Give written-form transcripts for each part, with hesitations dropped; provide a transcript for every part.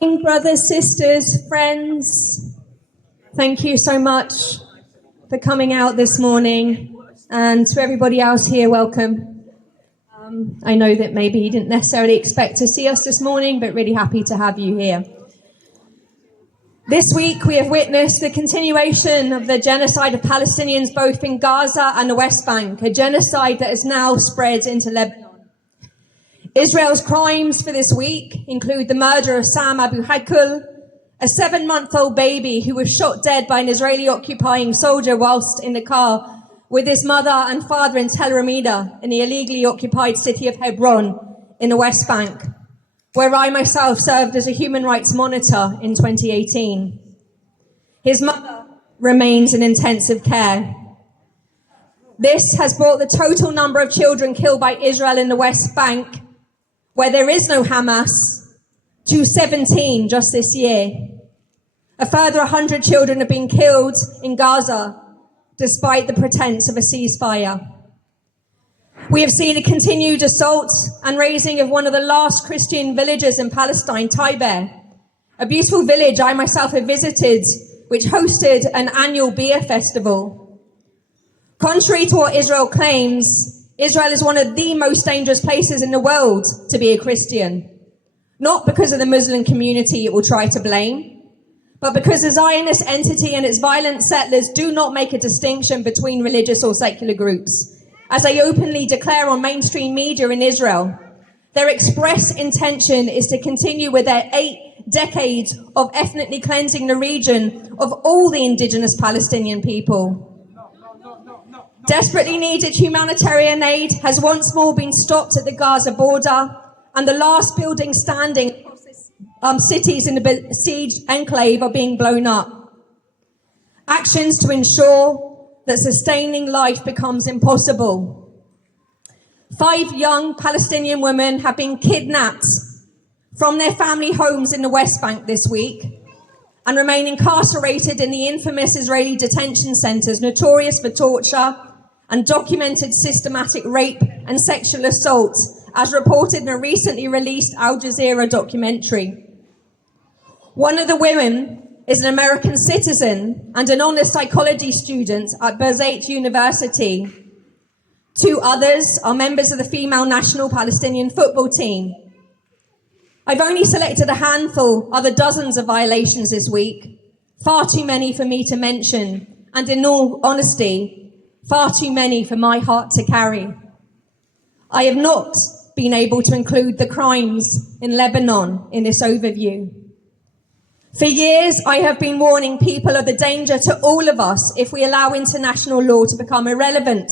Brothers, sisters, friends, thank you so much for coming out this morning, and to everybody else here, welcome. I know that maybe you didn't necessarily expect to see us this morning, but really happy to have you here. This week we have witnessed the continuation of the genocide of Palestinians both in Gaza and the West Bank, a genocide that has now spread into Lebanon. Israel's crimes for this week include the murder of Sam Abu Hakel, a 7-month-old baby who was shot dead by an Israeli occupying soldier whilst in the car with his mother and father in Tel Ramida in the illegally occupied city of Hebron in the West Bank, where I myself served as a human rights monitor in 2018. His mother remains in intensive care. This has brought the total number of children killed by Israel in the West Bank, where there is no Hamas, to 17 just this year. A further 100 children have been killed in Gaza, despite the pretense of a ceasefire. We have seen a continued assault and razing of one of the last Christian villages in Palestine, Taiber, a beautiful village I myself have visited, which hosted an annual beer festival. Contrary to what Israel claims, Israel is one of the most dangerous places in the world to be a Christian, not because of the Muslim community it will try to blame, but because the Zionist entity and its violent settlers do not make a distinction between religious or secular groups, as they openly declare on mainstream media in Israel. Their express intention is to continue with their 8 decades of ethnically cleansing the region of all the indigenous Palestinian people. Desperately needed humanitarian aid has once more been stopped at the Gaza border, and the last buildings standing across cities in the besieged enclave are being blown up. Actions to ensure that sustaining life becomes impossible. 5 young Palestinian women have been kidnapped from their family homes in the West Bank this week and remain incarcerated in the infamous Israeli detention centers, notorious for torture and documented systematic rape and sexual assault, as reported in a recently released Al Jazeera documentary. One of the women is an American citizen and an honors psychology student at Birzeit University. 2 others are members of the female national Palestinian football team. I've only selected a handful of the dozens of violations this week, far too many for me to mention, and in all honesty, far too many for my heart to carry. I have not been able to include the crimes in Lebanon in this overview. For years, I have been warning people of the danger to all of us if we allow international law to become irrelevant,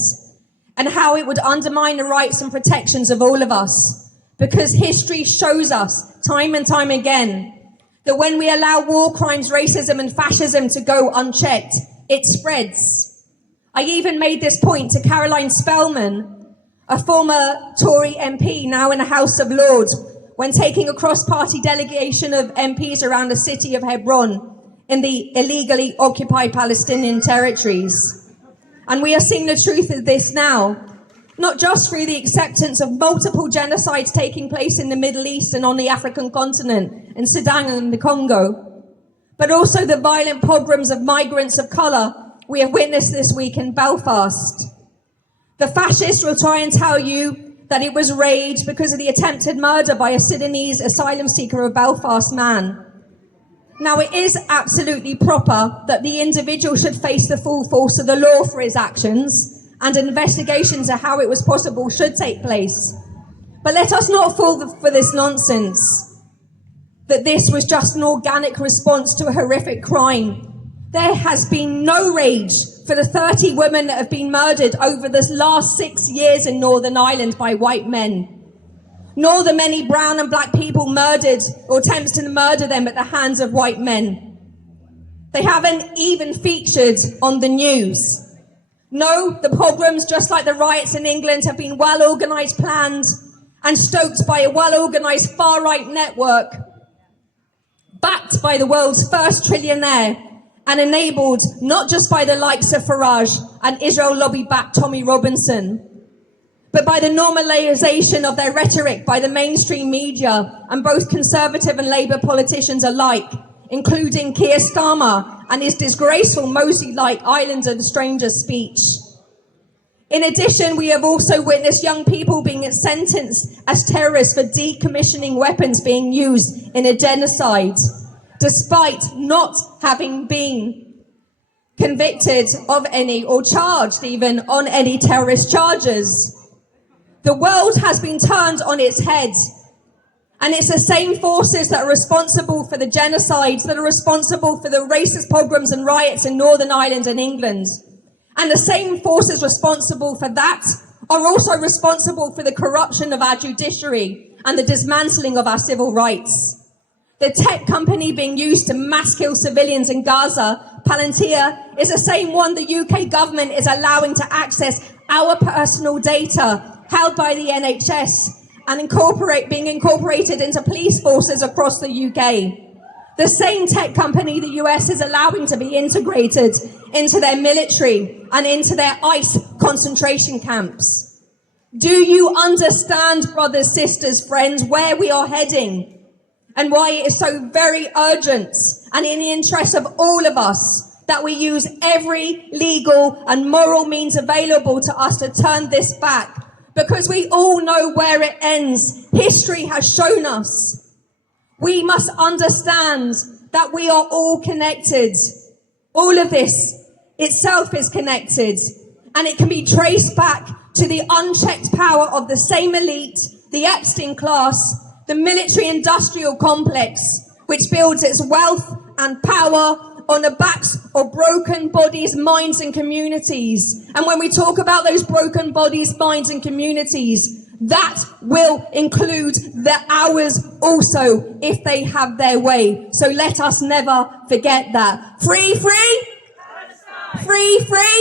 and how it would undermine the rights and protections of all of us, because history shows us time and time again that when we allow war crimes, racism and fascism to go unchecked, it spreads. I even made this point to Caroline Spellman, a former Tory MP now in the House of Lords, when taking a cross-party delegation of MPs around the city of Hebron in the illegally occupied Palestinian territories. And we are seeing the truth of this now, not just through the acceptance of multiple genocides taking place in the Middle East and on the African continent, in Sudan and the Congo, but also the violent pogroms of migrants of colour we have witnessed this week in Belfast. The fascists will try and tell you that it was rage because of the attempted murder by a Sudanese asylum seeker of Belfast man. Now, it is absolutely proper that the individual should face the full force of the law for his actions, and investigations of how it was possible should take place. But let us not fall for this nonsense, that this was just an organic response to a horrific crime. There has been no rage for the 30 women that have been murdered over this last 6 years in Northern Ireland by white men, nor the many brown and black people murdered or attempts to murder them at the hands of white men. They haven't even featured on the news. No, the pogroms, just like the riots in England, have been well-organised, planned and stoked by a well-organised far-right network, backed by the world's first trillionaire, and enabled not just by the likes of Farage and Israel lobby-backed Tommy Robinson, but by the normalization of their rhetoric by the mainstream media and both Conservative and Labour politicians alike, including Keir Starmer and his disgraceful Mosey-like Islander stranger speech. In addition, we have also witnessed young people being sentenced as terrorists for decommissioning weapons being used in a genocide, despite not having been convicted of any or charged even on any terrorist charges. The world has been turned on its head, and it's the same forces that are responsible for the genocides, that are responsible for the racist pogroms and riots in Northern Ireland and England. And the same forces responsible for that are also responsible for the corruption of our judiciary and the dismantling of our civil rights. The tech company being used to mass kill civilians in Gaza, Palantir, is the same one the UK government is allowing to access our personal data held by the NHS and being incorporated into police forces across the UK. The same tech company the US is allowing to be integrated into their military and into their ICE concentration camps. Do you understand, brothers, sisters, friends, where we are heading? And why it is so very urgent and in the interest of all of us that we use every legal and moral means available to us to turn this back, because we all know where it ends. History has shown us. We must understand that we are all connected. All of this itself is connected, and it can be traced back to the unchecked power of the same elite, the Epstein class, the military-industrial complex, which builds its wealth and power on the backs of broken bodies, minds, and communities. And when we talk about those broken bodies, minds, and communities, that will include the ours also, if they have their way. So let us never forget that. Free, free? Free, free?